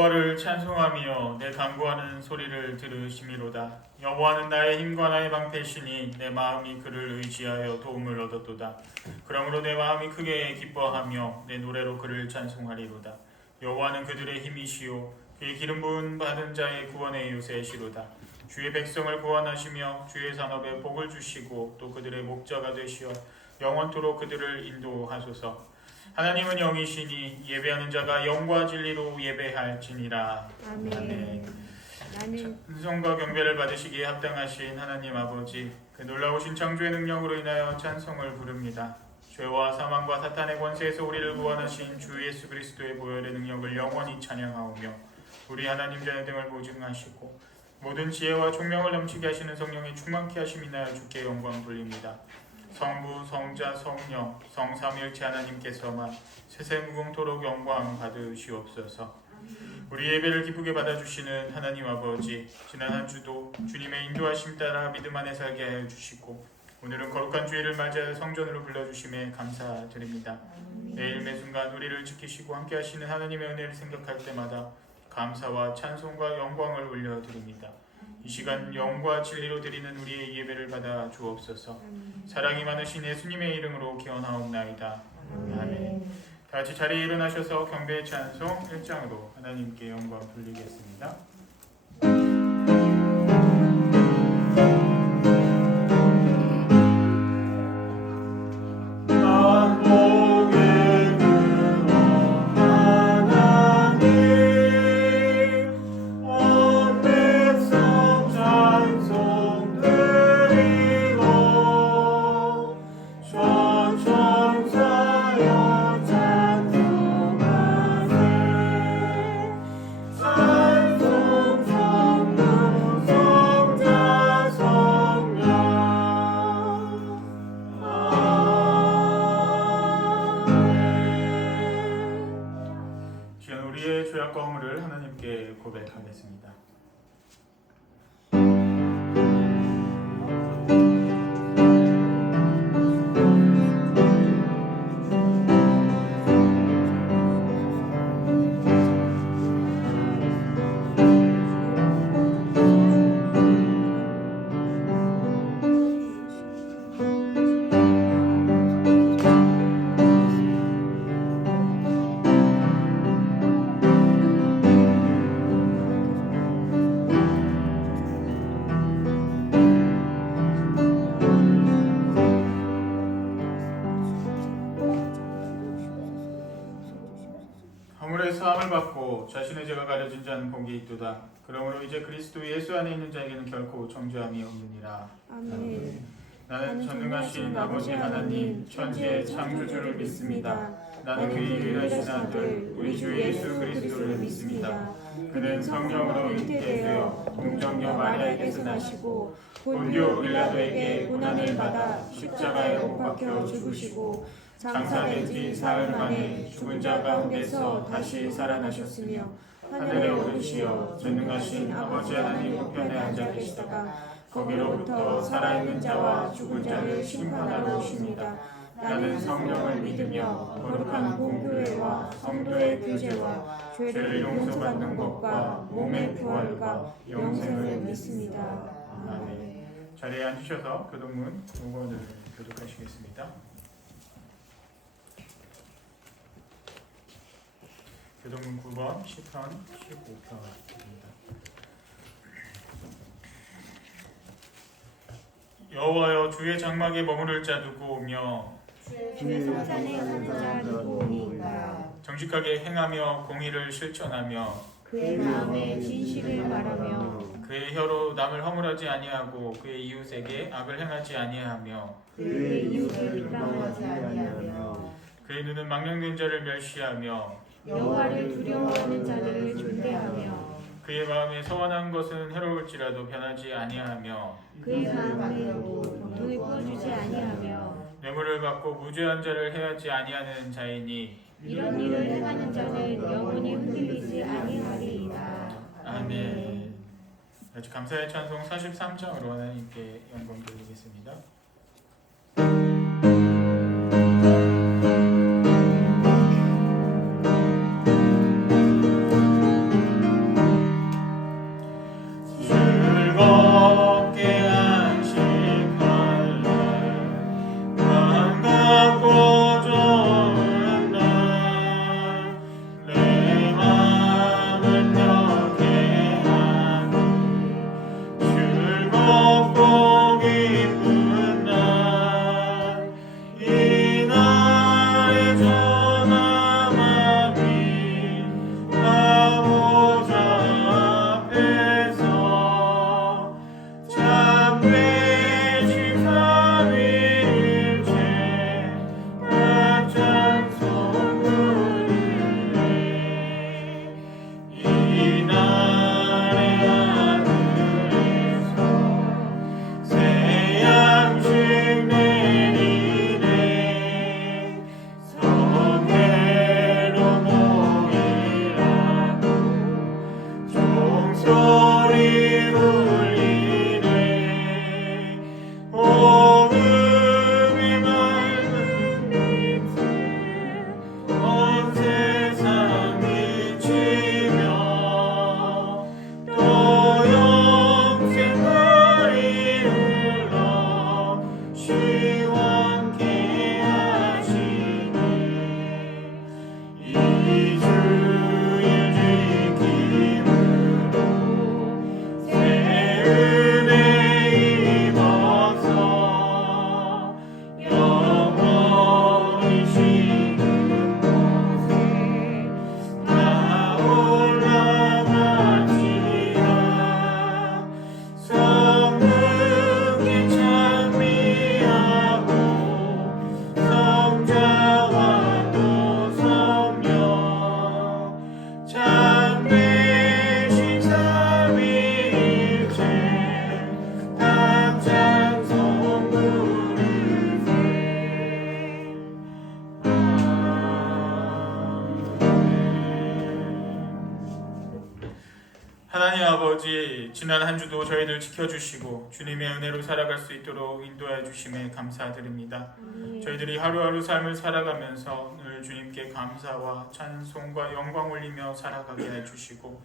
여호와를 찬송하며 내 간구하는 소리를 들으심이로다. 여호와는 나의 힘과 나의 방패시니 내 마음이 그를 의지하여 도움을 얻었도다. 그러므로 내 마음이 크게 기뻐하며 내 노래로 그를 찬송하리로다. 여호와는 그들의 힘이시요 그의 기름 부은 받은 자의 구원의 요새시로다. 주의 백성을 구원하시며 주의 산업에 복을 주시고 또 그들의 목자가 되시어 영원토록 그들을 인도하소서. 하나님은 영이시니 예배하는 자가 영과 진리로 예배할지니라. 아멘. 찬송과 경배를 받으시기에 합당하신 하나님 아버지, 그 놀라우신 창조의 능력으로 인하여 찬송을 부릅니다. 죄와 사망과 사탄의 권세에서 우리를 구원하신 주 예수 그리스도의 보혈의 능력을 영원히 찬양하오며 우리 하나님 자녀됨을 보증하시고 모든 지혜와 총명을 넘치게 하시는 성령의 충만케 하심이 인하여 주께 영광 돌립니다. 성부, 성자, 성령, 성삼일체 하나님께서만 세세무궁토록 영광 받으시옵소서. 우리 예배를 기쁘게 받아주시는 하나님 아버지, 지난 한 주도 주님의 인도하심 따라 믿음 안에 살게 하여 주시고 오늘은 거룩한 주일을 맞이하여 성전으로 불러주심에 감사드립니다. 매일 매순간 우리를 지키시고 함께 하시는 하나님의 은혜를 생각할 때마다 감사와 찬송과 영광을 올려드립니다. 이 시간 영과 진리로 드리는 우리의 예배를 받아 주옵소서. 사랑이 많으신 예수님의 이름으로 기원하옵나이다. 아멘. 다 같이 자리에 일어나셔서 경배의 찬송 1장으로 하나님께 영광 돌리겠습니다. 하나님께 고백하겠습니다. 사함을 받고 자신의 죄가 가려진 자는 복이 있도다. 그러므로 이제 그리스도 예수 안에 있는 자에게는 결코 정죄함이 없느니라. 아멘. 나는 전능하신 아버지 하나님 천지의 창조주를 믿습니다. 나는 그의 유일하신 아들 우리 주 예수 그리스도를 믿습니다. 그는 성령으로 잉태되어 동정녀 마리아에게서 나시고 본디오 빌라도에게 고난을 받아 십자가에 못 박혀 죽으시고 장사된 지 사흘 만에 죽은 자 가운데서 다시 살아나셨으며 하늘에 오르시어 전능하신 아버지 하나님 우편에 앉아 계시다가 거기로부터 살아있는 자와 죽은 자를 심판하러 오십니다. 나는 성령을 믿으며 거룩한 공교회와 성도의 교제와 죄를 용서받는 것과 몸의 부활과 영생을 믿습니다. 아멘. 자리에 앉으셔서 교독문 5권을 교독하시겠습니다. 교독문 9번 시편 15편입니다. 여호와여 주의 장막에 머무를 자 누구오며 주의 성산에 사는 자 누구오니까. 정직하게 행하며 공의를 실천하며 그의 마음에 진실을 말하며 그의 혀로 남을 허물하지 아니하고 그의 이웃에게 악을 행하지 아니하며 그의 이웃을 비방하지 아니하며 그의 눈은 망령된 자를 멸시하며 여호와를 두려워하는 자들을 존대하며 그의 마음에 서원한 것은 해로울지라도 변하지 아니하며 그의 마음에도 돈을 부어주지 아니하며 뇌물을 받고 무죄한 자를 해하지 아니하는 자이니 이런 일을 행하는 자는 영원히 흔들리지 아니하리이다. 아멘. 같이 감사의 찬송 43장으로 하나님께 영광 돌리겠습니다. 하나님 아버지, 지난 한 주도 저희들 지켜주시고 주님의 은혜로 살아갈 수 있도록 인도해 주심에 감사드립니다. 저희들이 하루하루 삶을 살아가면서 늘 주님께 감사와 찬송과 영광 올리며 살아가게 해주시고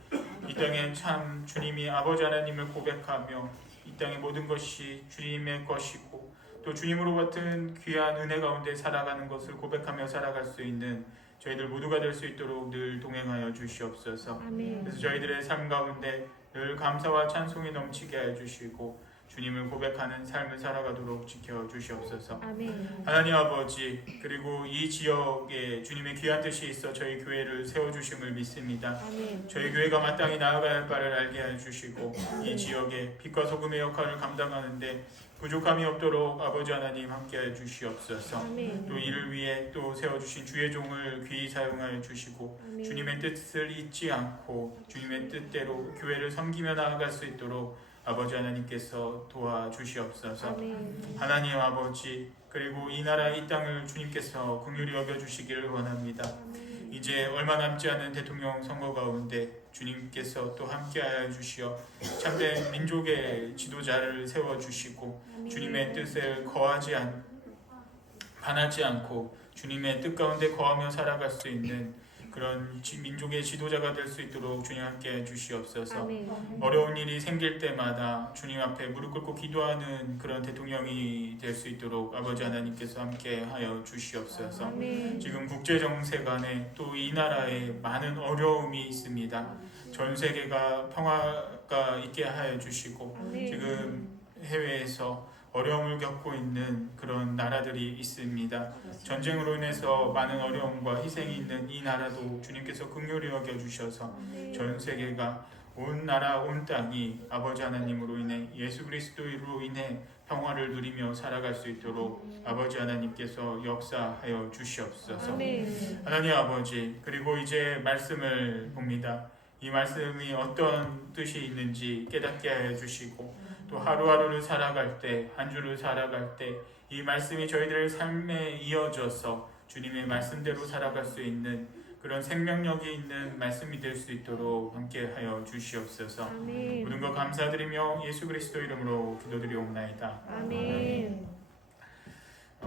이 땅에 참 주님이 아버지 하나님을 고백하며 이 땅의 모든 것이 주님의 것이고 또 주님으로 같은 귀한 은혜 가운데 살아가는 것을 고백하며 살아갈 수 있는 저희들 모두가 될 수 있도록 늘 동행하여 주시옵소서. 그래서 저희들의 삶 가운데 늘 감사와 찬송이 넘치게 해주시고 주님을 고백하는 삶을 살아가도록 지켜주시옵소서. 하나님 아버지, 그리고 이 지역에 주님의 귀한 뜻이 있어 저희 교회를 세워주심을 믿습니다. 저희 교회가 마땅히 나아가야 할 바를 알게 해주시고 이 지역에 빛과 소금의 역할을 감당하는데 부족함이 없도록 아버지 하나님 함께해 주시옵소서. 또 이를 위해 또 세워주신 주의 종을 귀히 사용하여 주시고 주님의 뜻을 잊지 않고 주님의 뜻대로 교회를 섬기며 나아갈 수 있도록 아버지 하나님께서 도와주시옵소서. 하나님 아버지, 그리고 이 나라 이 땅을 주님께서 긍휼히 여겨주시기를 원합니다. 이제 얼마 남지 않은 대통령 선거 가운데 주님께서 또 함께하여 주시어 참된 민족의 지도자를 세워주시고 주님의 뜻을 반하지 않고 주님의 뜻 가운데 거하며 살아갈 수 있는 그런 민족의 지도자가 될 수 있도록 주님 함께 주시옵소서. 어려운 일이 생길 때마다 주님 앞에 무릎 꿇고 기도하는 그런 대통령이 될 수 있도록 아버지 하나님께서 함께 하여 주시옵소서. 지금 국제 정세 간에 또 이 나라에 많은 어려움이 있습니다. 전 세계가 평화가 있게 하여 주시고 지금 해외에서 어려움을 겪고 있는 그런 나라들이 있습니다. 전쟁으로 인해서 많은 어려움과 희생이 있는 이 나라도 주님께서 긍휼히 여겨주셔서 전 세계가 온 나라 온 땅이 아버지 하나님으로 인해 예수 그리스도로 인해 평화를 누리며 살아갈 수 있도록 아버지 하나님께서 역사하여 주시옵소서. 하나님 아버지, 그리고 이제 말씀을 봅니다. 이 말씀이 어떤 뜻이 있는지 깨닫게 하여 주시고 또 하루하루를 살아갈 때, 한 주를 살아갈 때 이 말씀이 저희들의 삶에 이어져서 주님의 말씀대로 살아갈 수 있는 그런 생명력이 있는 말씀이 될 수 있도록 함께하여 주시옵소서. 모든 것 감사드리며 예수 그리스도 이름으로 기도드리옵나이다. 아멘.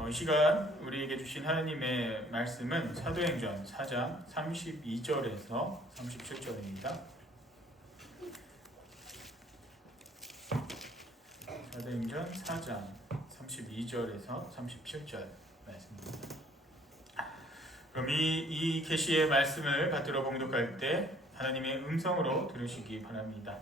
이 시간 우리에게 주신 하나님의 말씀은 사도행전 4장 32절에서 37절입니다. 사도행전 4장 32절에서 37절 말씀입니다. 그럼 이 계시의 말씀을 받들어 봉독할 때 하나님의 음성으로 들으시기 바랍니다.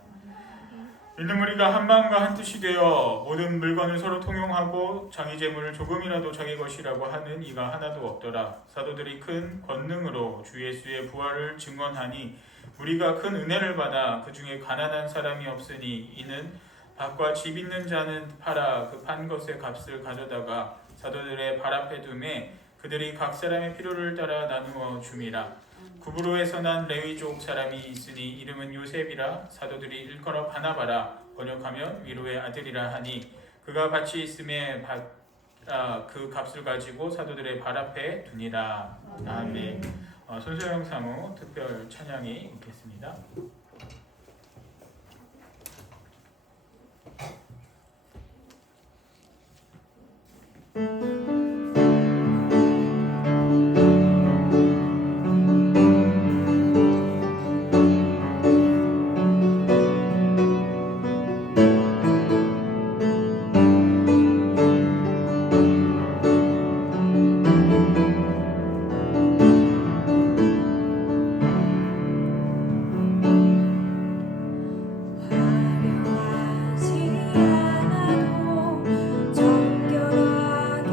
믿는 우리가 한 마음과 한 뜻이 되어 모든 물건을 서로 통용하고 자기 재물을 조금이라도 자기 것이라고 하는 이가 하나도 없더라. 사도들이 큰 권능으로 주 예수의 부활을 증언하니 우리가 큰 은혜를 받아 그 중에 가난한 사람이 없으니 이는 밭과 집 있는 자는 팔아 그 판 것의 값을 가져다가 사도들의 발 앞에 두매 그들이 각 사람의 필요를 따라 나누어 줌이라. 구브로에서 난 레위족 사람이 있으니 이름은 요셉이라. 사도들이 일컬어 바나바라 번역하면 위로의 아들이라 하니 그가 밭이 있음에 그 값을 가지고 사도들의 발 앞에 두니라. 아멘. 손소영 사무 특별 찬양이 있겠습니다. 화려하지 않아도 정결하게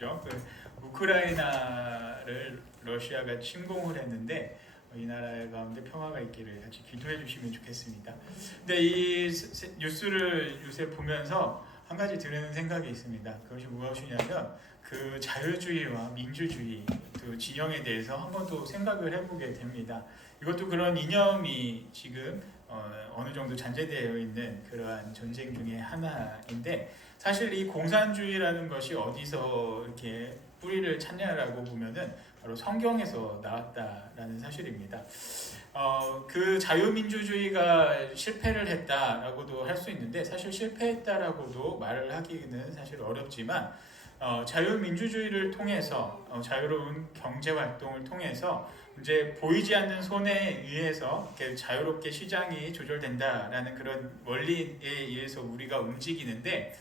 있죠. 그 우크라이나를 러시아가 침공을 했는데 이 나라 가운데 평화가 있기를 같이 기도해 주시면 좋겠습니다. 근데 이 뉴스를 요새 보면서 한 가지 드는 생각이 있습니다. 그것이 무엇이냐면 그 자유주의와 민주주의 두 진영에 대해서 한 번 더 생각을 해보게 됩니다. 이것도 그런 이념이 지금 어느 정도 잔재되어 있는 그러한 전쟁 중에 하나인데, 사실 이 공산주의라는 것이 어디서 이렇게 뿌리를 찾냐라고 보면은 바로 성경에서 나왔다라는 사실입니다. 그 자유민주주의가 실패를 했다라고도 할 수 있는데, 사실 실패했다라고도 말을 하기는 사실 어렵지만, 자유민주주의를 통해서 자유로운 경제활동을 통해서 이제 보이지 않는 손에 의해서 이렇게 자유롭게 시장이 조절된다라는 그런 원리에 의해서 우리가 움직이는데,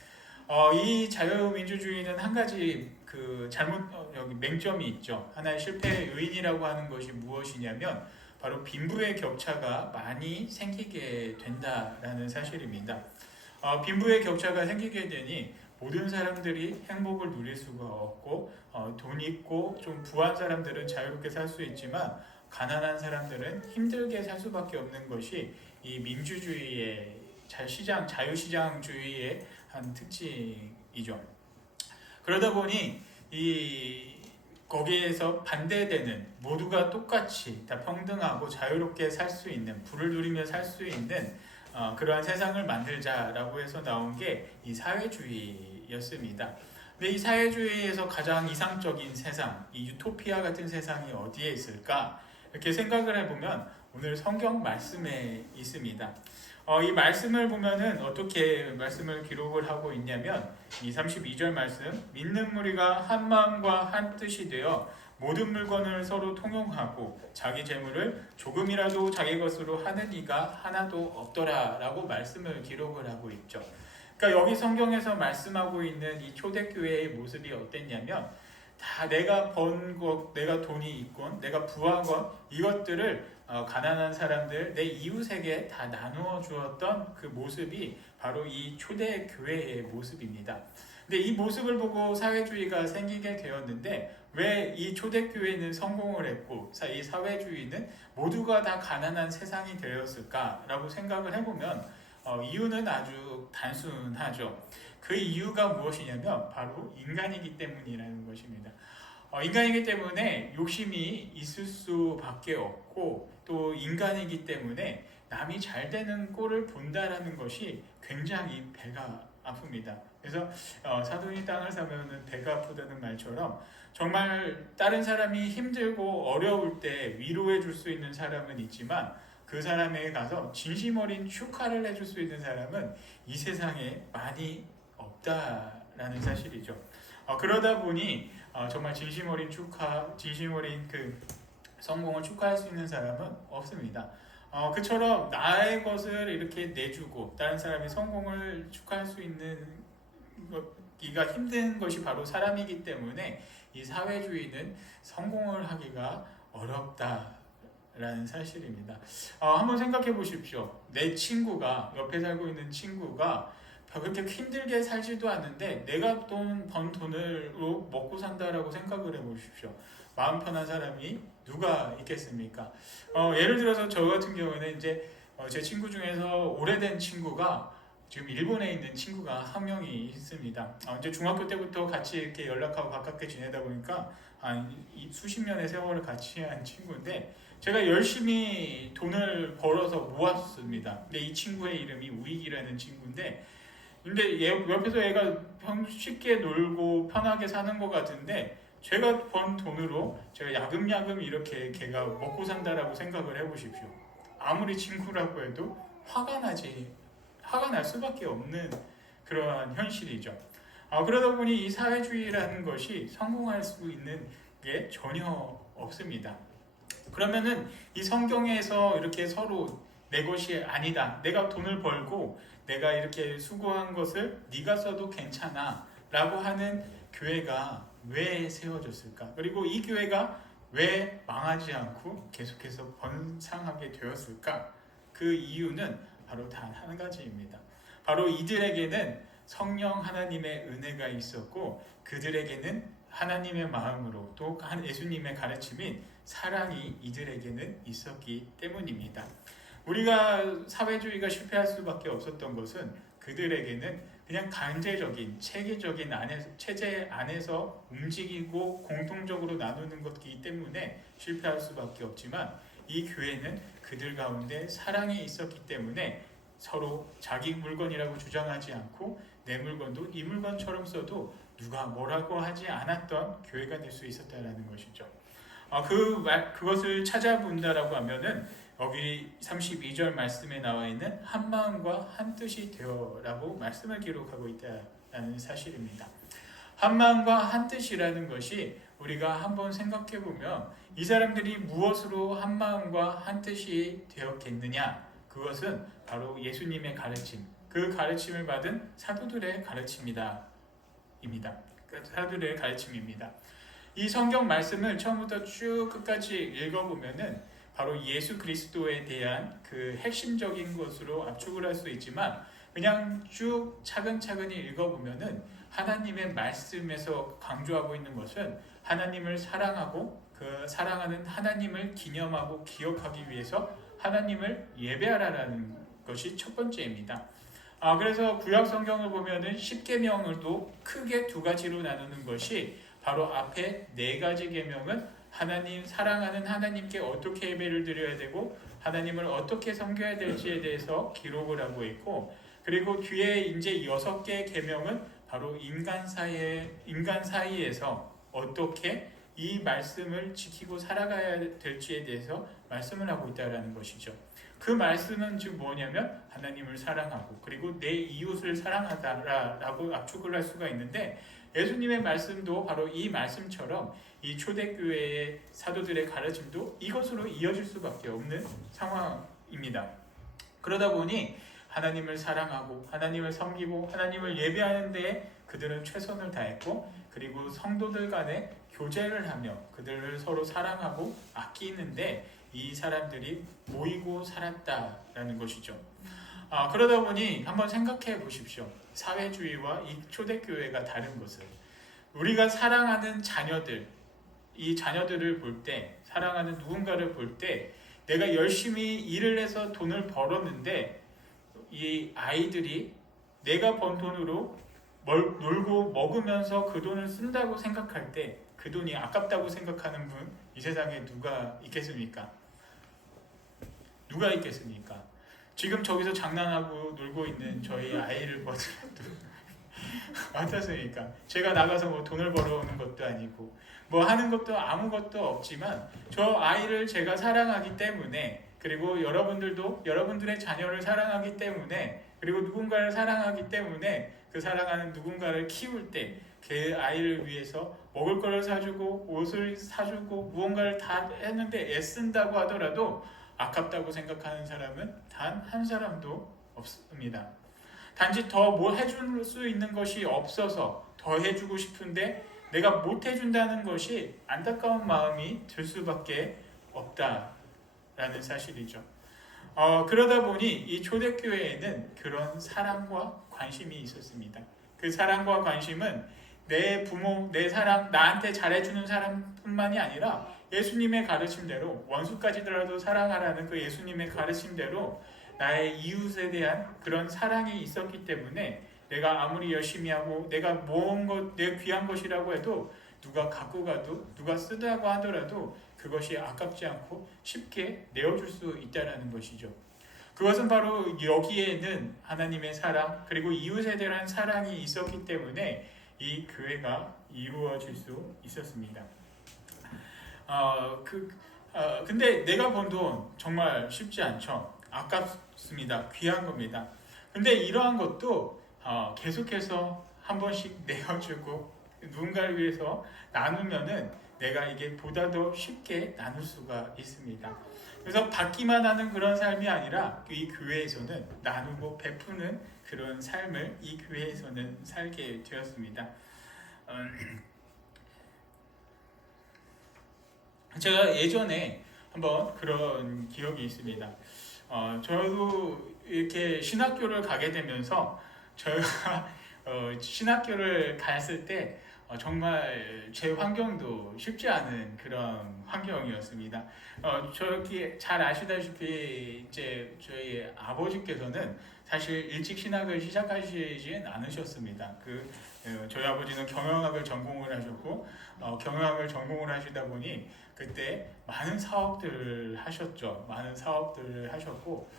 이 자유민주주의는 한 가지 그 여기 맹점이 있죠. 하나의 실패의 요인이라고 하는 것이 무엇이냐면 바로 빈부의 격차가 많이 생기게 된다라는 사실입니다. 빈부의 격차가 생기게 되니 모든 사람들이 행복을 누릴 수가 없고, 돈 있고 좀 부한 사람들은 자유롭게 살 수 있지만 가난한 사람들은 힘들게 살 수밖에 없는 것이 이 민주주의의 자유시장주의의 한 특징이죠. 그러다 보니 거기에서 반대되는, 모두가 똑같이 다 평등하고 자유롭게 살 수 있는, 부를 누리며 살 수 있는 그러한 세상을 만들자라고 해서 나온 게 이 사회주의였습니다. 근데 이 사회주의에서 가장 이상적인 세상, 이 유토피아 같은 세상이 어디에 있을까? 이렇게 생각을 해보면 오늘 성경 말씀에 있습니다. 이 말씀을 보면은 어떻게 말씀을 기록을 하고 있냐면 이 32절 말씀, 믿는 무리가 한 마음과 한 뜻이 되어 모든 물건을 서로 통용하고 자기 재물을 조금이라도 자기 것으로 하는 이가 하나도 없더라라고 말씀을 기록을 하고 있죠. 그러니까 여기 성경에서 말씀하고 있는 이 초대교회의 모습이 어땠냐면, 다 내가 번 것, 내가 돈이 있건 내가 부한 것, 이것들을 가난한 사람들, 내 이웃에게 다 나누어 주었던 그 모습이 바로 이 초대교회의 모습입니다. 근데 이 모습을 보고 사회주의가 생기게 되었는데, 왜 이 초대교회는 성공을 했고 이 사회주의는 모두가 다 가난한 세상이 되었을까라고 생각을 해보면 이유는 아주 단순하죠. 그 이유가 무엇이냐면 바로 인간이기 때문이라는 것입니다. 인간이기 때문에 욕심이 있을 수밖에 없고, 또 인간이기 때문에 남이 잘 되는 꼴을 본다라는 것이 굉장히 배가 아픕니다. 그래서 사돈이 땅을 사면은 배가 아프다는 말처럼 정말 다른 사람이 힘들고 어려울 때 위로해 줄 수 있는 사람은 있지만, 그 사람에게 가서 진심 어린 축하를 해줄 수 있는 사람은 이 세상에 많이 없다라는 사실이죠. 그러다 보니 정말 진심 어린 그 성공을 축하할 수 있는 사람은 없습니다. 그처럼 나의 것을 이렇게 내주고 다른 사람이 성공을 축하할 수 있는 기가 힘든 것이 바로 사람이기 때문에 이 사회주의는 성공을 하기가 어렵다라는 사실입니다. 한번 생각해 보십시오. 내 친구가, 옆에 살고 있는 친구가 그렇게 힘들게 살지도 않는데 내가 번 돈으로 먹고 산다라고 생각을 해보십시오. 마음 편한 사람이 누가 있겠습니까? 예를 들어서 저 같은 경우는 이제 제 친구 중에서 오래된 친구가 지금 일본에 있는 친구가 한 명이 있습니다. 이제 중학교 때부터 같이 이렇게 연락하고 가깝게 지내다 보니까 수십 년의 세월을 같이 한 친구인데, 제가 열심히 돈을 벌어서 모았습니다. 근데 이 친구의 이름이 우익이라는 친구인데, 근데 옆에서 얘가 쉽게 놀고 편하게 사는 것 같은데, 제가 번 돈으로 제가 야금야금 이렇게 걔가 먹고 산다라고 생각을 해보십시오. 아무리 친구라고 해도 화가 날 수밖에 없는 그러한 현실이죠. 그러다 보니 이 사회주의라는 것이 성공할 수 있는 게 전혀 없습니다. 그러면은 이 성경에서 이렇게 서로 내 것이 아니다, 내가 돈을 벌고 내가 이렇게 수고한 것을 네가 써도 괜찮아 라고 하는 교회가 왜 세워졌을까? 그리고 이 교회가 왜 망하지 않고 계속해서 번창하게 되었을까? 그 이유는 바로 단 한 가지입니다. 바로 이들에게는 성령 하나님의 은혜가 있었고, 그들에게는 하나님의 마음으로 또 예수님의 가르침인 사랑이 이들에게는 있었기 때문입니다. 우리가 사회주의가 실패할 수밖에 없었던 것은 그들에게는 그냥 강제적인 체계적인 체제 안에서 움직이고 공통적으로 나누는 것이기 때문에 실패할 수밖에 없지만, 이 교회는 그들 가운데 사랑이 있었기 때문에 서로 자기 물건이라고 주장하지 않고 내 물건도 이 물건처럼 써도 누가 뭐라고 하지 않았던 교회가 될 수 있었다는 것이죠. 그것을 찾아본다라고 하면은 여기 32절 말씀에 나와 있는 한 마음과 한 뜻이 되어라고 말씀을 기록하고 있다는 사실입니다. 한 마음과 한 뜻이라는 것이 우리가 한번 생각해 보면 이 사람들이 무엇으로 한 마음과 한 뜻이 되었겠느냐? 그것은 바로 예수님의 가르침, 그 가르침을 받은 사도들의 가르침입니다. 사도들의 가르침입니다. 이 성경 말씀을 처음부터 쭉 끝까지 읽어보면은 바로 예수 그리스도에 대한 그 핵심적인 것으로 압축을 할 수 있지만, 그냥 쭉 차근차근히 읽어보면은 하나님의 말씀에서 강조하고 있는 것은 하나님을 사랑하고 그 사랑하는 하나님을 기념하고 기억하기 위해서 하나님을 예배하라는 것이 첫 번째입니다. 그래서 구약 성경을 보면은 십계명을도 크게 두 가지로 나누는 것이 바로 앞에 네 가지 계명은 하나님 사랑하는 하나님께 어떻게 예배를 드려야 되고 하나님을 어떻게 섬겨야 될지에 대해서 기록을 하고 있고, 그리고 뒤에 이제 6개 계명은 바로 인간 사이에서 어떻게 이 말씀을 지키고 살아가야 될지에 대해서 말씀을 하고 있다는 것이죠. 그 말씀은 즉 뭐냐면 하나님을 사랑하고 그리고 내 이웃을 사랑하다라고 압축을 할 수가 있는데, 예수님의 말씀도 바로 이 말씀처럼 이 초대교회의 사도들의 가르침도 이것으로 이어질 수밖에 없는 상황입니다. 그러다 보니 하나님을 사랑하고 하나님을 섬기고 하나님을 예배하는 데에 그들은 최선을 다했고, 그리고 성도들 간에 교제를 하며 그들을 서로 사랑하고 아끼는데 이 사람들이 모이고 살았다라는 것이죠. 그러다 보니 한번 생각해 보십시오. 사회주의와 이 초대교회가 다른 것을, 우리가 사랑하는 자녀들, 이 자녀들을 볼 때, 사랑하는 누군가를 볼 때 내가 열심히 일을 해서 돈을 벌었는데 이 아이들이 내가 번 돈으로 놀고 먹으면서 그 돈을 쓴다고 생각할 때 그 돈이 아깝다고 생각하는 분, 이 세상에 누가 있겠습니까? 누가 있겠습니까? 지금 저기서 장난하고 놀고 있는 저희 아이를 보더라도 어떻습니까? 제가 나가서 뭐 돈을 벌어오는 것도 아니고 뭐 하는 것도 아무것도 없지만 저 아이를 제가 사랑하기 때문에, 그리고 여러분들도 여러분들의 자녀를 사랑하기 때문에, 그리고 누군가를 사랑하기 때문에 그 사랑하는 누군가를 키울 때 그 아이를 위해서 먹을 거를 사주고 옷을 사주고 무언가를 다 했는데 애쓴다고 하더라도 아깝다고 생각하는 사람은 단 한 사람도 없습니다. 단지 더 뭐 해줄 수 있는 것이 없어서 더 해주고 싶은데 내가 못 해준다는 것이 안타까운 마음이 들 수밖에 없다라는 사실이죠. 그러다 보니 이 초대교회에는 그런 사랑과 관심이 있었습니다. 그 사랑과 관심은 내 부모, 내 사랑, 나한테 잘해주는 사람뿐만이 아니라 예수님의 가르침대로 원수까지더라도 사랑하라는 그 예수님의 가르침대로 나의 이웃에 대한 그런 사랑이 있었기 때문에 내가 아무리 열심히 하고 내가 모은 것, 내 귀한 것이라고 해도 누가 갖고 가도 누가 쓰다고 하더라도 그것이 아깝지 않고 쉽게 내어줄 수 있다는 것이죠. 그것은 바로 여기에는 하나님의 사랑 그리고 이웃에 대한 사랑이 있었기 때문에 이 교회가 이루어질 수 있었습니다. 근데 내가 번 돈 정말 쉽지 않죠. 아깝습니다. 귀한 겁니다. 근데 이러한 것도 계속해서 한 번씩 내어주고 누군가를 위해서 나누면은 내가 이게 보다 더 쉽게 나눌 수가 있습니다. 그래서 받기만 하는 그런 삶이 아니라 이 교회에서는 나누고 베푸는 그런 삶을 이 교회에서는 살게 되었습니다. 제가 예전에 한번 그런 기억이 있습니다. 저도 이렇게 신학교를 가게 되면서 저희가 신학교를 갔을 때 정말 제 환경도 쉽지 않은 그런 환경이었습니다. 저기 잘 아시다시피 이제 저희 아버지께서는 사실 일찍 신학을 시작하시진 않으셨습니다. 저희 아버지는 경영학을 전공을 하셨고 경영학을 전공을 하시다 보니 그때 많은 사업들을 하셨죠. 많은 사업들을 하셨고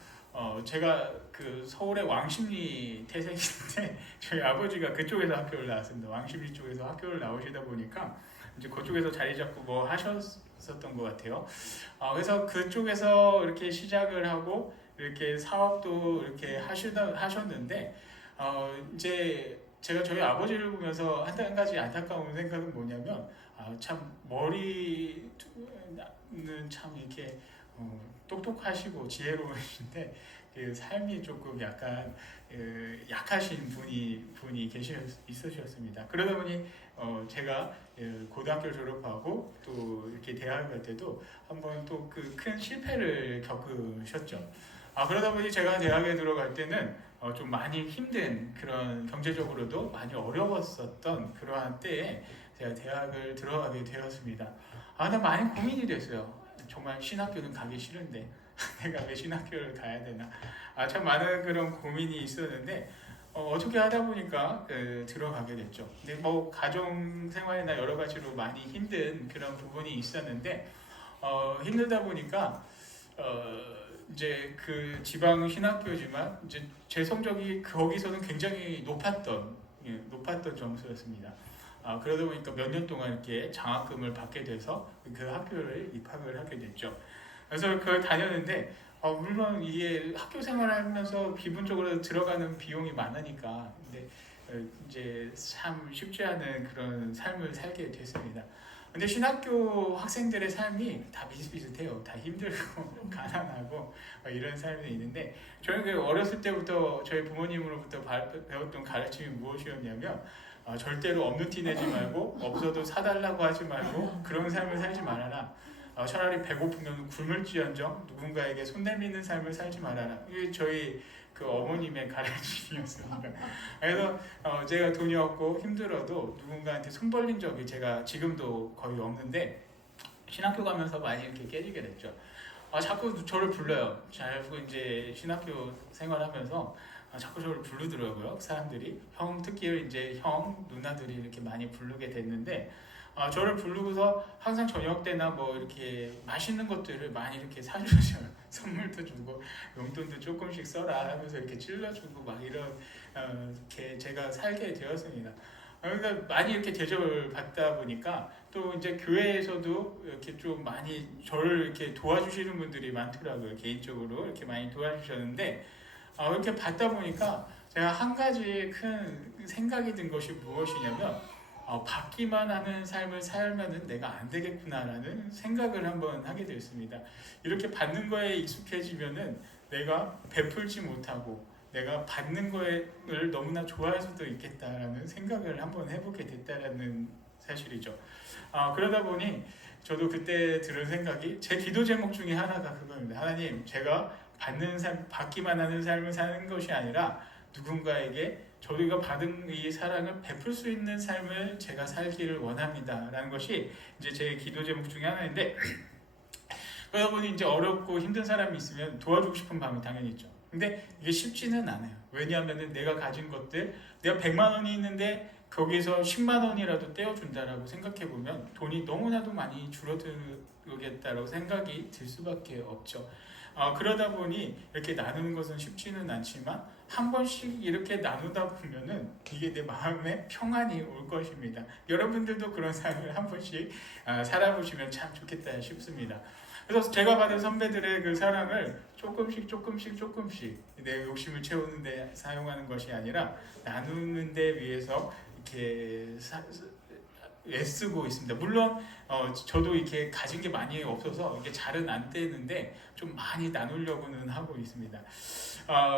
제가 그 서울의 왕십리 태생인데 저희 아버지가 그쪽에서 학교를 나왔습니다. 왕십리 쪽에서 학교를 나오시다 보니까 이제 그쪽에서 자리 잡고 뭐 하셨었던 것 같아요. 그래서 그쪽에서 이렇게 시작을 하고 이렇게 사업도 이렇게 하셨는데 이제 제가 저희 아버지를 보면서 한 가지 안타까운 생각은 뭐냐면 참 머리는 참 이렇게 똑똑하시고 지혜로우신데 그 삶이 조금 약간 약하신 분이 있으셨습니다. 그러다 보니 제가 고등학교 졸업하고 또 이렇게 대학 갈 때도 한번 또 그 큰 실패를 겪으셨죠. 그러다 보니 제가 대학에 들어갈 때는 좀 많이 힘든 그런 경제적으로도 많이 어려웠었던 그러한 때에 제가 대학을 들어가게 되었습니다. 나 많이 고민이 됐어요. 정말 신학교는 가기 싫은데 내가 왜 신학교를 가야 되나? 참 많은 그런 고민이 있었는데 어떻게 하다 보니까 들어가게 됐죠. 근데 뭐 가정 생활이나 여러 가지로 많이 힘든 그런 부분이 있었는데 힘들다 보니까 이제 그 지방 신학교지만 이제 제 성적이 거기서는 굉장히 높았던 점수였습니다. 그러다 보니까 몇 년 동안 이렇게 장학금을 받게 돼서 그 학교를 입학을 하게 됐죠. 그래서 그걸 다녔는데 물론 이게 학교 생활하면서 기본적으로 들어가는 비용이 많으니까 근데 이제 참 쉽지 않은 그런 삶을 살게 됐습니다. 근데 신학교 학생들의 삶이 다 비슷비슷해요. 다 힘들고 가난하고 이런 삶이 있는데 저는 그 어렸을 때부터 저희 부모님으로부터 배웠던 가르침이 무엇이었냐면 절대로 없는 티 내지 말고 없어도 사달라고 하지 말고 그런 삶을 살지 말아라. 차라리 배고프면 굶을지언정 누군가에게 손 내미는 삶을 살지 말아라. 이게 저희 그 어머님의 가르침이었습니다. 그래서 제가 돈이 없고 힘들어도 누군가한테 손 벌린 적이 제가 지금도 거의 없는데 신학교 가면서 많이 이렇게 깨지게 됐죠. 자꾸 저를 불러요. 자꾸 이제 신학교 생활하면서 자꾸 저를 부르더라고요. 사람들이 특히 이제 형 누나들이 이렇게 많이 부르게 됐는데 저를 부르고서 항상 저녁 때나 뭐 이렇게 맛있는 것들을 많이 이렇게 사주셔요. 선물도 주고 용돈도 조금씩 써라 하면서 이렇게 찔러주고 막 이런 이렇게 제가 살게 되었습니다. 그러니까 많이 이렇게 대접을 받다 보니까 또 이제 교회에서도 이렇게 좀 많이 저를 이렇게 도와주시는 분들이 많더라고요. 개인적으로 이렇게 많이 도와주셨는데 이렇게 받다 보니까 제가 한 가지 큰 생각이 든 것이 무엇이냐면 받기만 하는 삶을 살면은 내가 안 되겠구나라는 생각을 한번 하게 되었습니다. 이렇게 받는 거에 익숙해지면은 내가 베풀지 못하고 내가 받는 거를 너무나 좋아할 수도 있겠다라는 생각을 한번 해보게 됐다라는 사실이죠. 그러다 보니 저도 그때 들은 생각이 제 기도 제목 중에 하나가 그겁니다. 하나님, 제가 받기만 하는 삶을 사는 것이 아니라 누군가에게 저희가 받은 이 사랑을 베풀 수 있는 삶을 제가 살기를 원합니다라는 것이 이제 제 기도 제목 중에 하나인데 그러다 보니 이제 어렵고 힘든 사람이 있으면 도와주고 싶은 마음이 당연히 있죠. 근데 이게 쉽지는 않아요. 왜냐하면 내가 가진 것들, 내가 100만 원이 있는데 거기서 10만 원이라도 떼어준다라고 생각해보면 돈이 너무나도 많이 줄어들겠다라고 생각이 들 수밖에 없죠. 그러다 보니 이렇게 나누는 것은 쉽지는 않지만 한 번씩 이렇게 나누다 보면은 이게 내 마음에 평안이 올 것입니다. 여러분들도 그런 삶을 한 번씩 살아보시면 참 좋겠다 싶습니다. 그래서 제가 받은 선배들의 그 사랑을 조금씩 내 욕심을 채우는 데 사용하는 것이 아니라 나누는 데 위해서 이렇게 애쓰고 있습니다. 물론 저도 이렇게 가진 게 많이 없어서 이게 잘은 안 되는데 좀 많이 나누려고는 하고 있습니다.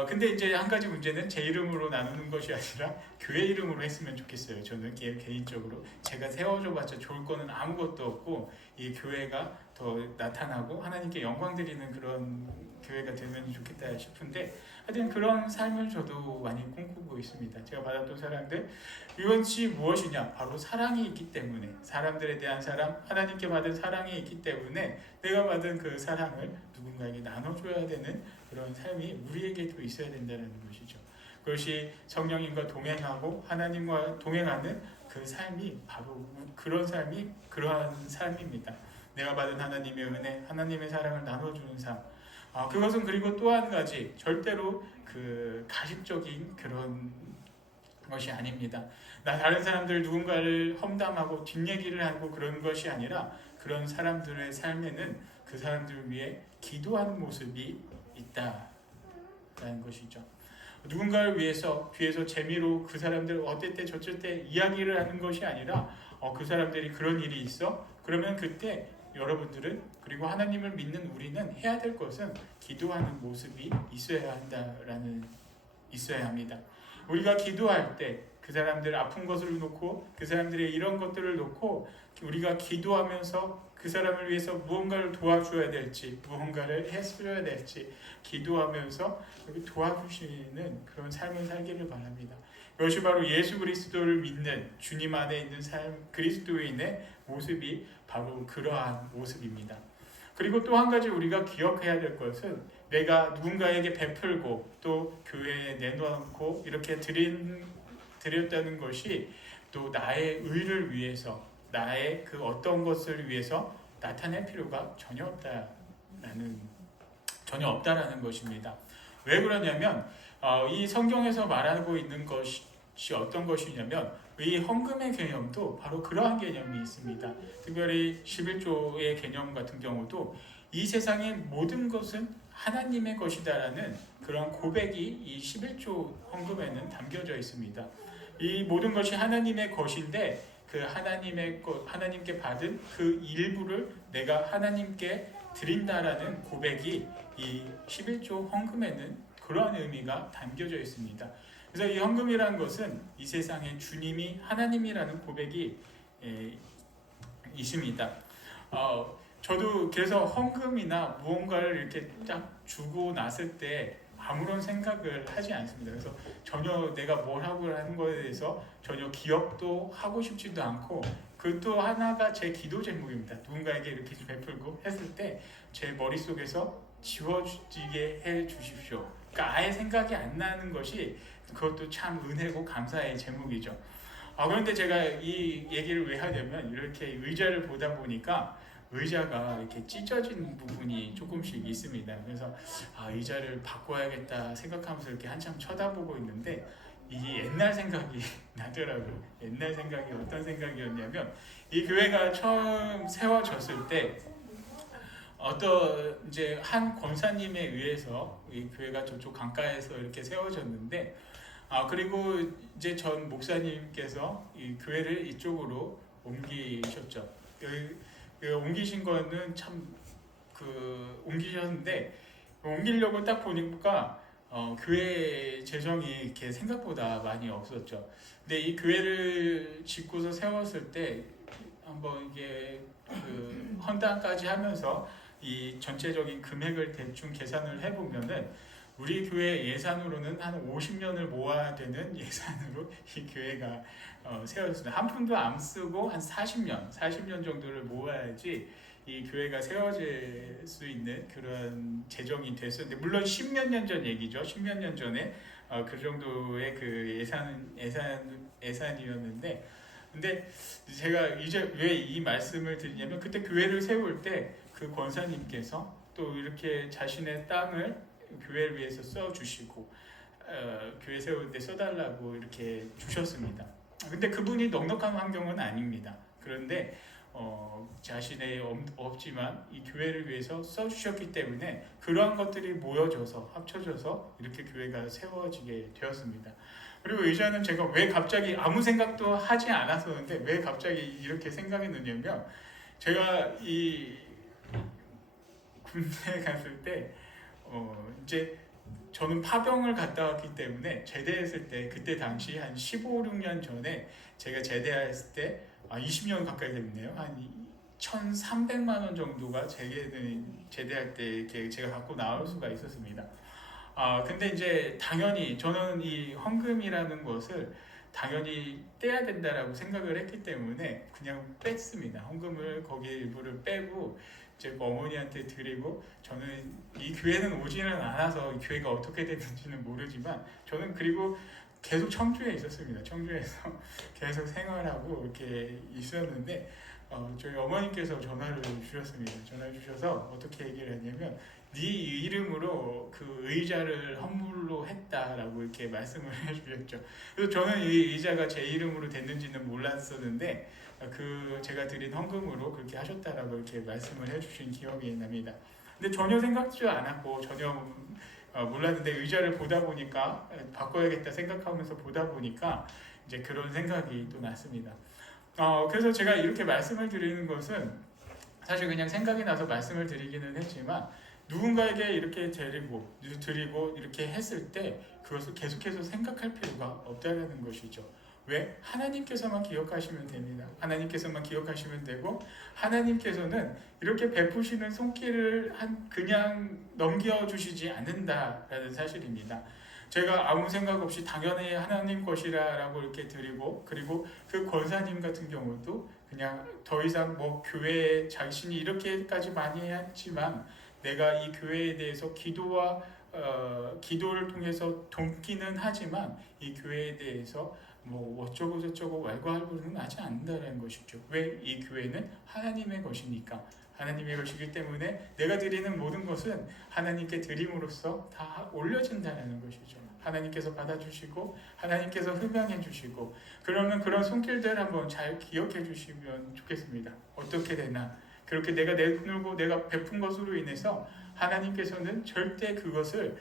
근데 이제 한 가지 문제는 제 이름으로 나누는 것이 아니라 교회 이름으로 했으면 좋겠어요. 저는 개인적으로 제가 세워줘봤자 좋을 거는 아무것도 없고 이 교회가 더 나타나고 하나님께 영광 드리는 그런 교회가 되면 좋겠다 싶은데 하여튼 그런 삶을 저도 많이 꿈꾸고 있습니다. 제가 받았던 사랑들 이것이 무엇이냐? 바로 사랑이 있기 때문에 사람들에 대한 사랑, 하나님께 받은 사랑이 있기 때문에 내가 받은 그 사랑을 누군가에게 나눠줘야 되는 그런 삶이 우리에게도 있어야 된다는 것이죠. 그것이 성령님과 동행하고 하나님과 동행하는 그 삶이 바로 그런 삶이 그러한 삶입니다. 내가 받은 하나님의 은혜, 하나님의 사랑을 나눠주는 삶. 그것은 그리고 또 한 가지 절대로 그 가십적인 그런 것이 아닙니다. 나 다른 사람들 누군가를 험담하고 뒷얘기를 하고 그런 것이 아니라 그런 사람들의 삶에는 그 사람들을 위해 기도하는 모습이 있다라는 것이죠. 누군가를 위해서 뒤에서 재미로 그 사람들 어땠대 저쩔 때 이야기를 하는 것이 아니라 그 사람들이 그런 일이 있어? 그러면 그때 여러분들은 그리고 하나님을 믿는 우리는 해야 될 것은 기도하는 모습이 있어야 합니다. 우리가 기도할 때 그 사람들 아픈 것을 놓고 그 사람들의 이런 것들을 놓고 우리가 기도하면서 그 사람을 위해서 무언가를 도와줘야 될지 무언가를 해줘야 될지 기도하면서 도와주시는 그런 삶을 살기를 바랍니다. 이것이 바로 예수 그리스도를 믿는 주님 안에 있는 삶 그리스도인의 모습이 바로 그러한 모습입니다. 그리고 또 한 가지 우리가 기억해야 될 것은 내가 누군가에게 베풀고 또 교회에 내놓고 이렇게 드렸다는 것이 또 나의 의를 위해서 나의 그 어떤 것을 위해서 나타낼 필요가 전혀 없다라는 것입니다. 왜 그러냐면 이 성경에서 말하고 있는 것이 어떤 것이냐면 이 헌금의 개념도 바로 그러한 개념이 있습니다. 특별히 11조의 개념 같은 경우도 이 세상의 모든 것은 하나님의 것이다라는 그런 고백이 이 11조 헌금에는 담겨져 있습니다. 이 모든 것이 하나님의 것인데 그 하나님께 받은 그 일부를 내가 하나님께 드린다라는 고백이 이 11조 헌금에는 그러한 의미가 담겨져 있습니다. 그래서 이 헌금이라는 것은 이 세상에 주님이 하나님이라는 고백이 있습니다. 저도 그래서 헌금이나 무언가를 이렇게 딱 주고 났을 때 아무런 생각을 하지 않습니다. 그래서 전혀 내가 뭘 하고 하는 것에 대해서 전혀 기억도 하고 싶지도 않고 그것도 하나가 제 기도 제목입니다. 누군가에게 이렇게 베풀고 했을 때 제 머릿속에서 지워지게 해 주십시오. 그러니까 아예 생각이 안 나는 것이 그것도 참 은혜고 감사의 제목이죠. 그런데 제가 이 얘기를 왜 하냐면 이렇게 의자를 보다 보니까 의자가 이렇게 찢어진 부분이 조금씩 있습니다. 그래서 의자를 바꿔야겠다 생각하면서 이렇게 한참 쳐다보고 있는데 이게 옛날 생각이 나더라고요. 옛날 생각이 어떤 생각이었냐면 이 교회가 처음 세워졌을 때 이제 한 권사님에 의해서 이 교회가 저쪽 강가에서 이렇게 세워졌는데 그리고 이제 전 목사님께서 이 교회를 이쪽으로 옮기셨죠. 옮기신 거는 참 옮기셨는데 옮기려고 딱 보니까 교회 재정이 이렇게 생각보다 많이 없었죠. 근데 이 교회를 짓고서 세웠을 때 한번 이게 헌당까지 하면서 이 전체적인 금액을 대충 계산을 해보면은 우리 교회 예산으로는 한 50년을 모아야 되는 예산으로 이 교회가 세워졌습니다. 한 푼도 안 쓰고 한 40년 정도를 모아야지 이 교회가 세워질 수 있는 그런 재정이 됐었는데 물론 10몇 년 전 얘기죠. 10몇 년 전에 그 정도의 그 예산이었는데 근데 제가 이제 왜 이 말씀을 드리냐면 그때 교회를 세울 때 그 권사님께서 또 이렇게 자신의 땅을 교회를 위해서 써주시고 교회 세우는데 써달라고 이렇게 주셨습니다. 근데 그분이 넉넉한 환경은 아닙니다. 그런데 자신의 없지만 이 교회를 위해서 써주셨기 때문에 그러한 것들이 모여져서 합쳐져서 이렇게 교회가 세워지게 되었습니다. 그리고 의자는 제가 왜 갑자기 아무 생각도 하지 않았었는데 왜 갑자기 이렇게 생각이 나냐면 제가 이 군대 갔을 때 이제 저는 파병을 갔다 왔기 때문에 제대했을 때 그때 당시 한 15, 16년 전에 제가 제대했을 때 20년 가까이 됐네요. 한 1,300만 원 정도가 제대할 때 이렇게 제가 갖고 나올 수가 있었습니다. 근데 이제 당연히 저는 이 헌금이라는 것을 당연히 떼야 된다라고 생각을 했기 때문에 그냥 뺐습니다. 헌금을 거기에 일부를 빼고 이제 어머니한테 드리고, 저는 이 교회는 오지는 않아서 이 교회가 어떻게 됐는지는 모르지만 저는 그리고 계속 청주에 있었습니다. 청주에서 계속 생활하고 이렇게 있었는데 저희 어머니께서 전화를 주셨습니다. 전화를 주셔서 어떻게 얘기를 했냐면 네 이름으로 그 의자를 헌물로 했다라고 이렇게 말씀을 해주셨죠. 그래서 저는 이 의자가 제 이름으로 됐는지는 몰랐었는데 그 제가 드린 헌금으로 그렇게 하셨다라고 이렇게 말씀을 해주신 기억이 납니다. 근데 전혀 생각지도 않았고 전혀 몰랐는데 의자를 보다 보니까 바꿔야겠다 생각하면서 보다 보니까 이제 그런 생각이 또 났습니다. 그래서 제가 이렇게 말씀을 드리는 것은 사실 그냥 생각이 나서 말씀을 드리기는 했지만 누군가에게 이렇게 드리고 이렇게 했을 때 그것을 계속해서 생각할 필요가 없다는 것이죠. 왜? 하나님께서만 기억하시면 됩니다. 하나님께서만 기억하시면 되고, 하나님께서는 이렇게 베푸시는 손길을 그냥 넘겨주시지 않는다라는 사실입니다. 제가 아무 생각 없이 당연히 하나님 것이라고 이렇게 드리고, 그리고 그 권사님 같은 경우도 그냥 더 이상 뭐 교회에 자신이 이렇게까지 많이 했지만 내가 이 교회에 대해서 기도를 통해서 돕기는 하지만 이 교회에 대해서 뭐 어쩌고 저쩌고 왈가왈부는 하지 않는다는 것이죠. 왜? 이 교회는 하나님의 것이니까. 하나님의 것이기 때문에 내가 드리는 모든 것은 하나님께 드림으로써 다 올려진다는 것이죠. 하나님께서 받아주시고 하나님께서 흠양해 주시고, 그러면 그런 손길들 한번 잘 기억해 주시면 좋겠습니다. 어떻게 되나? 그렇게 내가 내놓고 내가 베푼 것으로 인해서 하나님께서는 절대 그것을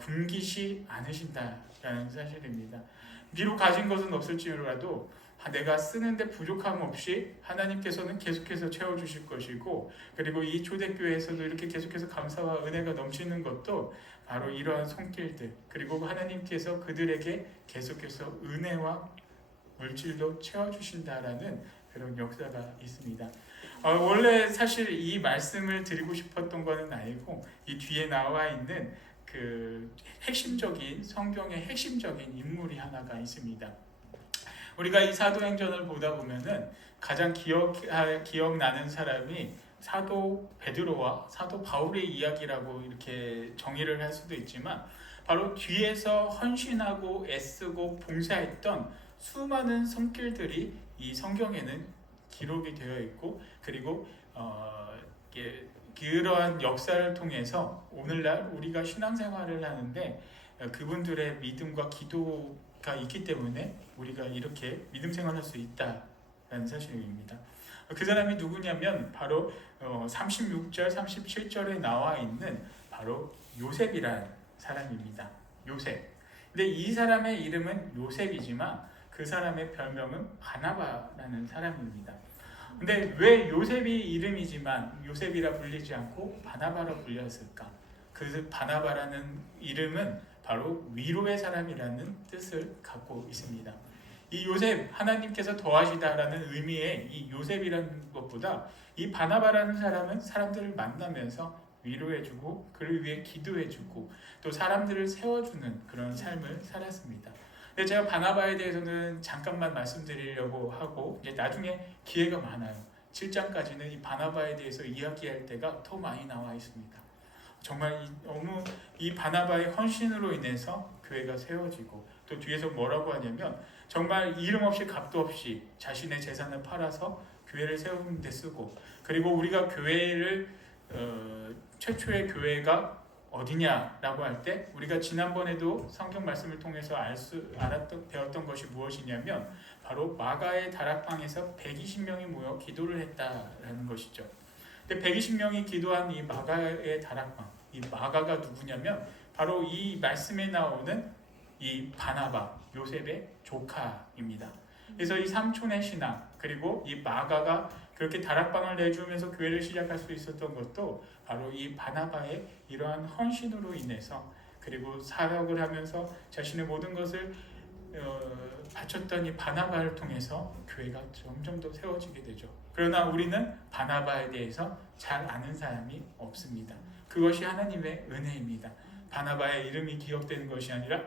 굶기시 않으신다라는 사실입니다. 비록 가진 것은 없을지라도 내가 쓰는데 부족함 없이 하나님께서는 계속해서 채워주실 것이고, 그리고 이 초대교회에서도 이렇게 계속해서 감사와 은혜가 넘치는 것도 바로 이러한 손길들, 그리고 하나님께서 그들에게 계속해서 은혜와 물질도 채워주신다라는 그런 역사가 있습니다. 원래 사실 이 말씀을 드리고 싶었던 것은 아니고 이 뒤에 나와 있는 그 핵심적인 성경의 핵심적인 인물이 하나가 있습니다. 우리가 이 사도행전을 보다 보면은 가장 기억나는 사람이 사도 베드로와 사도 바울의 이야기라고 이렇게 정의를 할 수도 있지만, 바로 뒤에서 헌신하고 애쓰고 봉사했던 수많은 손길들이 이 성경에는 기록이 되어 있고, 그리고 그러한 역사를 통해서 오늘날 우리가 신앙생활을 하는데 그분들의 믿음과 기도가 있기 때문에 우리가 이렇게 믿음 생활할 수 있다라는 사실입니다. 그 사람이 누구냐면 바로 36절, 37절에 나와 있는 바로 요셉이라는 사람입니다. 요셉. 근데 이 사람의 이름은 요셉이지만 그 사람의 별명은 바나바라는 사람입니다. 근데 왜 요셉이 이름이지만 요셉이라 불리지 않고 바나바라 불렸을까? 그 바나바라는 이름은 바로 위로의 사람이라는 뜻을 갖고 있습니다. 이 요셉, 하나님께서 더하시다라는 의미의 이 요셉이라는 것보다 이 바나바라는 사람은 사람들을 만나면서 위로해주고 그를 위해 기도해주고 또 사람들을 세워주는 그런 삶을 살았습니다. 근데 제가 바나바에 대해서는 잠깐만 말씀드리려고 하고 이제 나중에 기회가 많아요. 7장까지는 이 바나바에 대해서 이야기할 때가 더 많이 나와 있습니다. 정말 너무 이 바나바의 헌신으로 인해서 교회가 세워지고, 또 뒤에서 뭐라고 하냐면 정말 이름 없이 값도 없이 자신의 재산을 팔아서 교회를 세우는 데 쓰고, 그리고 우리가 교회를 최초의 교회가 어디냐라고 할 때 우리가 지난번에도 성경 말씀을 통해서 배웠던 것이 무엇이냐면 바로 마가의 다락방에서 120명이 모여 기도를 했다라는 것이죠. 근데 120명이 기도한 이 마가의 다락방, 이 마가가 누구냐면 바로 이 말씀에 나오는 이 바나바, 요셉의 조카입니다. 그래서 이 삼촌의 신앙, 그리고 이 마가가 그렇게 다락방을 내주면서 교회를 시작할 수 있었던 것도 바로 이 바나바의 이러한 헌신으로 인해서 그리고 사역을 하면서 자신의 모든 것을 바쳤던 이 바나바를 통해서 교회가 점점 더 세워지게 되죠. 그러나 우리는 바나바에 대해서 잘 아는 사람이 없습니다. 그것이 하나님의 은혜입니다. 바나바의 이름이 기억되는 것이 아니라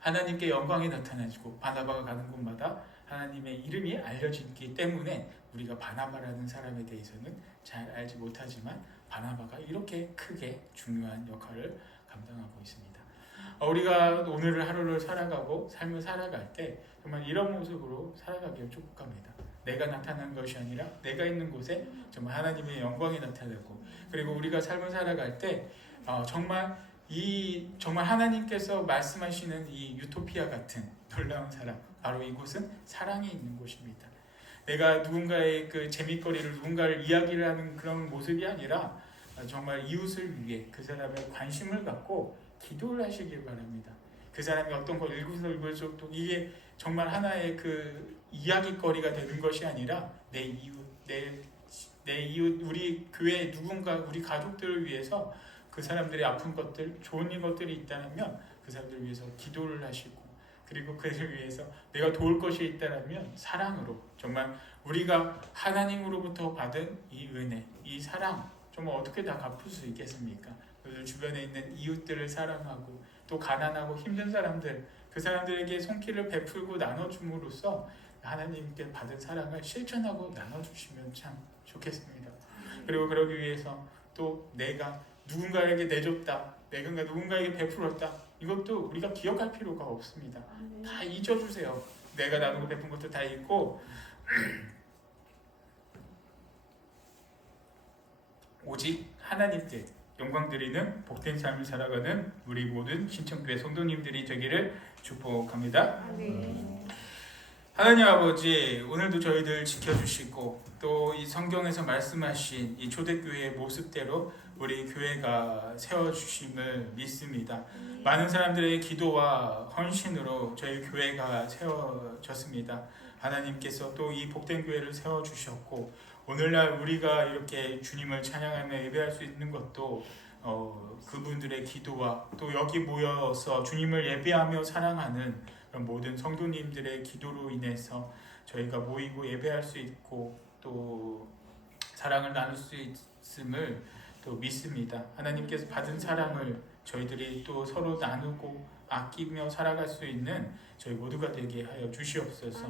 하나님께 영광이 나타나지고 바나바가 가는 곳마다 하나님의 이름이 알려지기 때문에 우리가 바나바라는 사람에 대해서는 잘 알지 못하지만 바나바가 이렇게 크게 중요한 역할을 감당하고 있습니다. 우리가 오늘을 하루를 살아가고 삶을 살아갈 때 정말 이런 모습으로 살아가기를 축복합니다. 내가 나타나는 것이 아니라 내가 있는 곳에 정말 하나님의 영광이 나타나고, 그리고 우리가 삶을 살아갈 때 정말 하나님께서 말씀하시는 이 유토피아 같은 놀라운 사랑, 바로 이곳은 사랑이 있는 곳입니다. 내가 누군가의 그 재밌거리를, 누군가를 이야기를 하는 그런 모습이 아니라 정말 이웃을 위해 그 사람의 관심을 갖고 기도를 하시길 바랍니다. 그 사람이 어떤 걸 일구설구해서 또 이게 정말 하나의 그 이야기거리가 되는 것이 아니라 내 이웃, 우리 교회 누군가, 우리 가족들을 위해서 그 사람들의 아픈 것들, 좋은 것들이 있다면 그 사람들을 위해서 기도를 하시고, 그리고 그들을 위해서 내가 도울 것이 있다면 사랑으로, 정말 우리가 하나님으로부터 받은 이 은혜, 이 사랑 정말 어떻게 다 갚을 수 있겠습니까? 주변에 있는 이웃들을 사랑하고 또 가난하고 힘든 사람들, 그 사람들에게 손길을 베풀고 나눠줌으로써 하나님께 받은 사랑을 실천하고 나눠주시면 참 좋겠습니다. 그리고 그러기 위해서 또 내가 누군가에게 내줬다, 내가 누군가에게 베풀었다, 이것도 우리가 기억할 필요가 없습니다. 다 잊어주세요. 내가 나누고 베푼 것도 다 잊고 오직 하나님께 영광 드리는 복된 삶을 살아가는 우리 모든 신청교회 성도님들이 되기를 축복합니다. 하나님 아버지, 오늘도 저희들 지켜주시고 또 이 성경에서 말씀하신 이 초대교회의 모습대로 우리 교회가 세워주심을 믿습니다. 많은 사람들의 기도와 헌신으로 저희 교회가 세워졌습니다. 하나님께서 또 이 복된 교회를 세워주셨고, 오늘날 우리가 이렇게 주님을 찬양하며 예배할 수 있는 것도 그분들의 기도와 또 여기 모여서 주님을 예배하며 사랑하는 모든 성도님들의 기도로 인해서 저희가 모이고 예배할 수 있고 또 사랑을 나눌 수 있음을 또 믿습니다. 하나님께서 받은 사랑을 저희들이 또 서로 나누고 아끼며 살아갈 수 있는 저희 모두가 되게 하여 주시옵소서.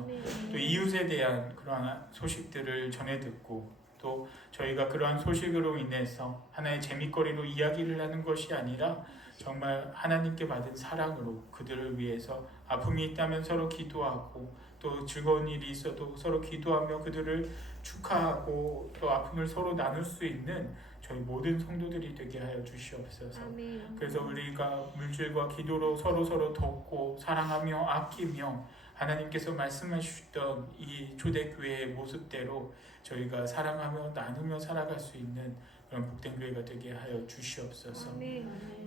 또 이웃에 대한 그러한 소식들을 전해 듣고 또 저희가 그러한 소식으로 인해서 하나의 재미거리로 이야기를 하는 것이 아니라 정말 하나님께 받은 사랑으로 그들을 위해서 아픔이 있다면 서로 기도하고 또 즐거운 일이 있어도 서로 기도하며 그들을 축하하고 또 아픔을 서로 나눌 수 있는 저희 모든 성도들이 되게 하여 주시옵소서. 그래서 우리가 물질과 기도로 서로 돕고 사랑하며 아끼며 하나님께서 말씀하셨던 이 초대교회의 모습대로 저희가 사랑하며 나누며 살아갈 수 있는 그런 복된 교회가 되게 하여 주시옵소서.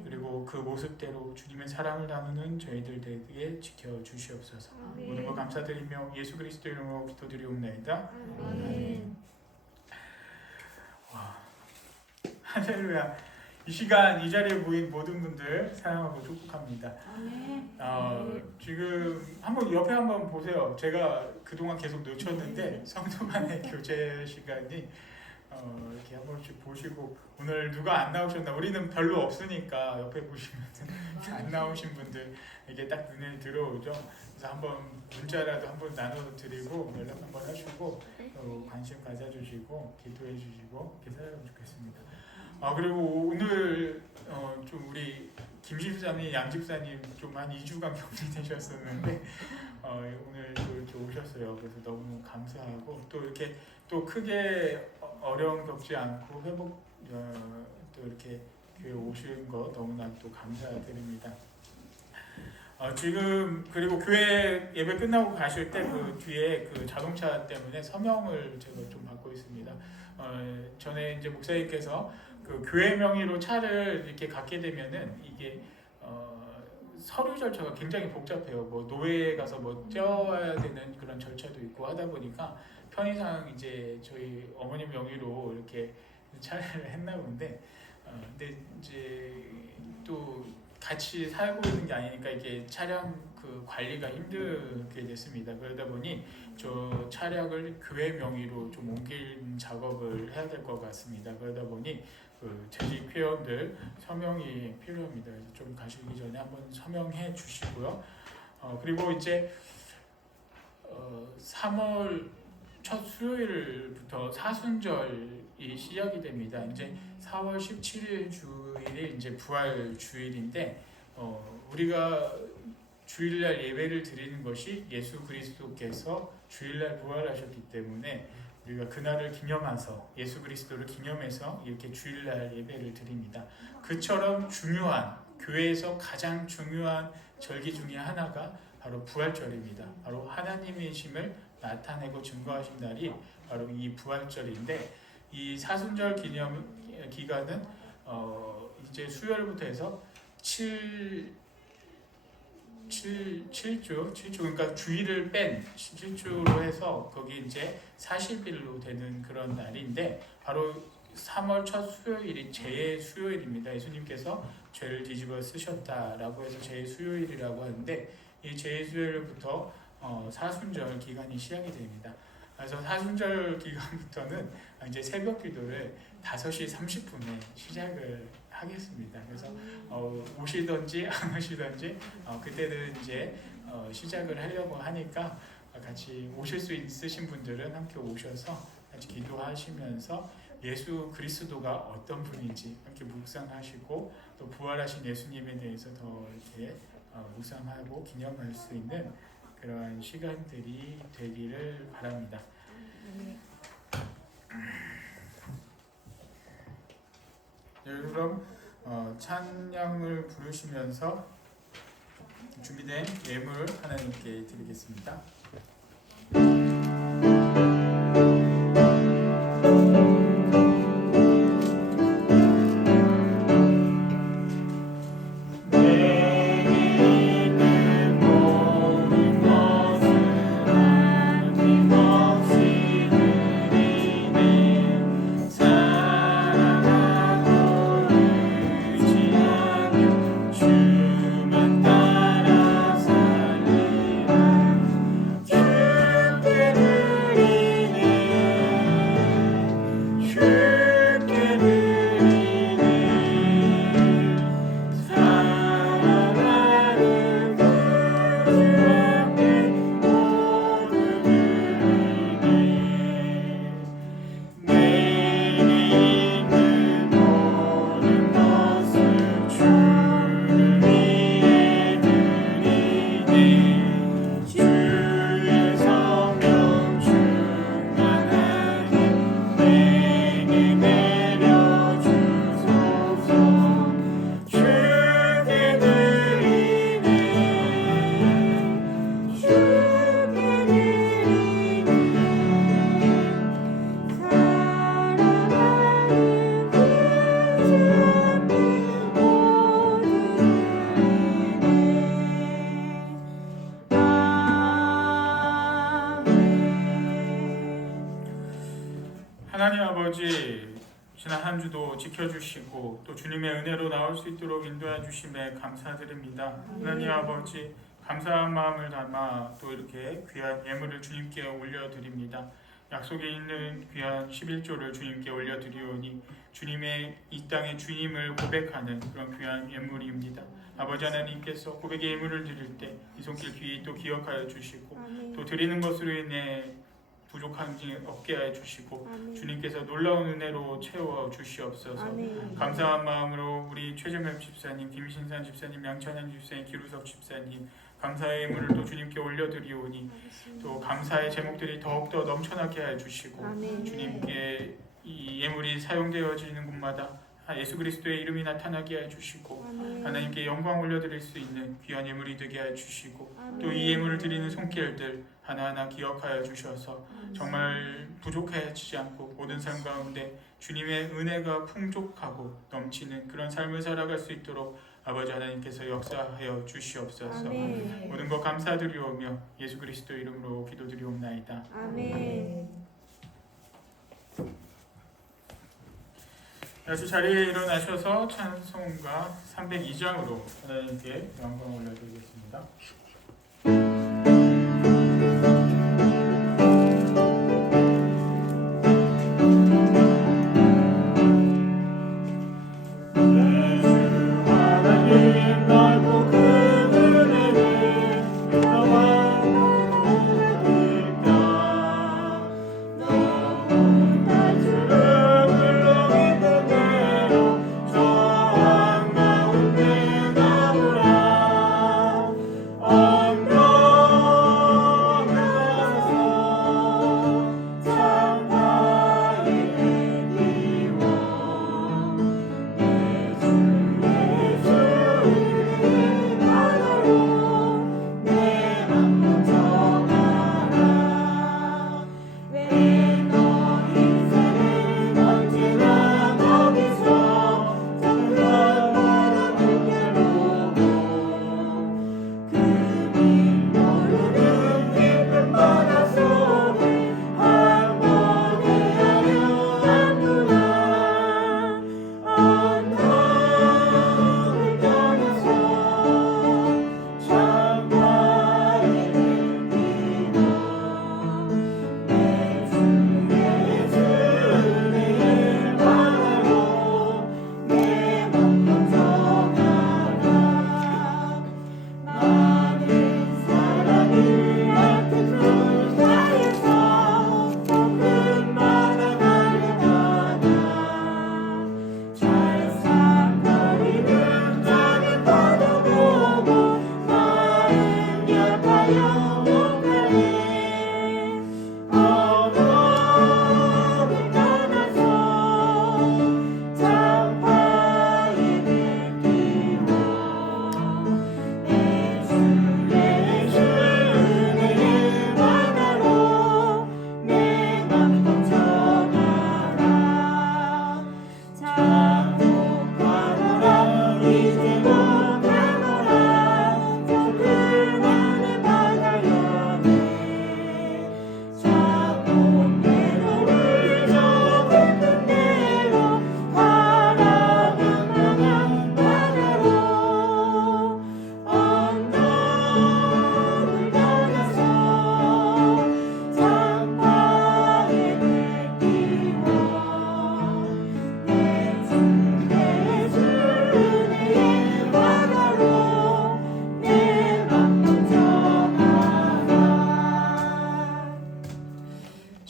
그리고 그 모습대로 주님의 사랑을 나누는 저희들 되게 지켜 주시옵소서. 모든 것 감사드리며 예수 그리스도 이름으로 기도드리옵나이다. 아멘. 와, 할렐루야. 이 시간 이 자리에 모인 모든 분들 사랑하고 축복합니다. 지금 한번 옆에 한번 보세요. 제가 그동안 계속 놓쳤는데 성도 간의 교제 시간이 이렇게 한 번씩 보시고, 오늘 누가 안 나오셨나, 우리는 별로 없으니까 옆에 보시면 안 나오신 분들 이게 딱 눈에 들어오죠. 그래서 한번 문자라도 한번 나눠 드리고 연락 한번 하시고 관심 가져주시고 기도해 주시고 이렇게 살아가면 좋겠습니다. 그리고 오늘 좀 우리 김 집사님, 양 집사님 좀 한 2주간 격리되셨었는데 오늘 또 이렇게 오셨어요. 그래서 너무 감사하고 또 이렇게 또 크게 어려움 겪지 않고 회복 또 이렇게 교회 오신 거 너무나 또 감사드립니다. 지금 그리고 교회 예배 끝나고 가실 때 그 뒤에 그 자동차 때문에 서명을 제가 좀 받고 있습니다. 전에 이제 목사님께서 그 교회 명의로 차를 이렇게 갖게 되면은 이게 서류 절차가 굉장히 복잡해요. 뭐 노회에 가서 뭐 떼어와야 되는 그런 절차도 있고 하다 보니까 편의상 이제 저희 어머님 명의로 이렇게 차를 했나 본데 근데 이제 또 같이 살고 있는 게 아니니까 이게 차량 그 관리가 힘들게 됐습니다. 그러다 보니 저 차량을 교회 명의로 좀 옮기는 작업을 해야 될 것 같습니다. 그러다 보니 그 재직 회원들 서명이 필요합니다. 그래서 좀 가시기 전에 한번 서명해 주시고요. 그리고 이제 3월 첫 수요일부터 사순절이 시작이 됩니다. 이제 4월 17일 주일이 이제 부활 주일인데 우리가 주일날 예배를 드리는 것이 예수 그리스도께서 주일날 부활하셨기 때문에 우리가 그날을 기념해서 예수 그리스도를 기념해서 이렇게 주일날 예배를 드립니다. 그처럼 중요한 교회에서 가장 중요한 절기 중에 하나가 바로 부활절입니다. 바로 하나님이심을 나타내고 증거하신 날이 바로 이 부활절인데 이 사순절 기념 기간은 이제 수요일부터 해서 7주 그러니까 주일을 뺀 7주로 해서 거기 이제 40일로 되는 그런 날인데 바로 3월 첫 수요일이 제의 수요일입니다. 예수님께서 죄를 뒤집어 쓰셨다라고 해서 제의 수요일이라고 하는데 이 제의 수요일부터 사순절 기간이 시작이 됩니다. 그래서 사순절 기간부터는 이제 새벽 기도를 5시 30분에 시작을 하겠습니다. 그래서 오시든지 안 오시든지 그때는 이제 시작을 하려고 하니까 같이 오실 수 있으신 분들은 함께 오셔서 같이 기도하시면서 예수 그리스도가 어떤 분인지 함께 묵상하시고 또 부활하신 예수님에 대해서 더 이렇게 묵상하고 기념할 수 있는 그러한 시간들이 되기를 바랍니다. 그럼 찬양을 부르시면서 준비된 예물을 하나님께 드리겠습니다. 하나님 아버지, 지난 한 주도 지켜주시고 또 주님의 은혜로 나올 수 있도록 인도해 주심에 감사드립니다. 하나님 아버지, 감사한 마음을 담아 또 이렇게 귀한 예물을 주님께 올려드립니다. 약속에 있는 귀한 11조를 주님께 올려드리오니 주님의 이 땅의 주님을 고백하는 그런 귀한 예물입니다. 아버지 하나님께서 고백의 예물을 드릴 때 이 손길 귀히 또 기억하여 주시고 또 드리는 것으로 인해 부족함이 없게 해 주시고 주님께서 놀라운 은혜로 채워 주시옵소서. 감사한 마음으로 우리 최재명 집사님, 김신산 집사님, 양찬현 집사님, 기루석 집사님 감사의 예물을 또 주님께 올려드리오니 또 감사의 제목들이 더욱더 넘쳐나게 해 주시고 주님께 이 예물이 사용되어지는 곳마다 예수 그리스도의 이름이 나타나게 해 주시고 하나님께 영광 올려드릴 수 있는 귀한 예물이 되게 해 주시고 또 이 예물을 드리는 손길들 하나하나 기억하여 주셔서 정말 부족해지지 않고 모든 삶 가운데 주님의 은혜가 풍족하고 넘치는 그런 삶을 살아갈 수 있도록 아버지 하나님께서 역사하여 주시옵소서. 모든 것 감사드리오며 예수 그리스도 이름으로 기도드리옵나이다. 아멘. 다시 자리에 일어나셔서 찬송가 302장으로 하나님께 영광 올려드리겠습니다.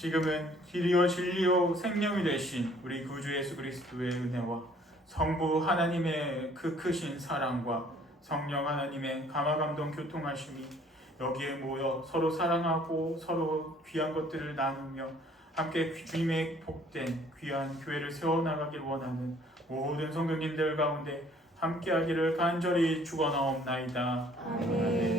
지금은 길이요 진리요 생명이 되신 우리 구주 예수 그리스도의 은혜와 성부 하나님의 그 크신 사랑과 성령 하나님의 감화감동 교통하심이 여기에 모여 서로 사랑하고 서로 귀한 것들을 나누며 함께 주님의 복된 귀한 교회를 세워나가길 원하는 모든 성도님들 가운데 함께하기를 간절히 축원하옵나이다. 아멘.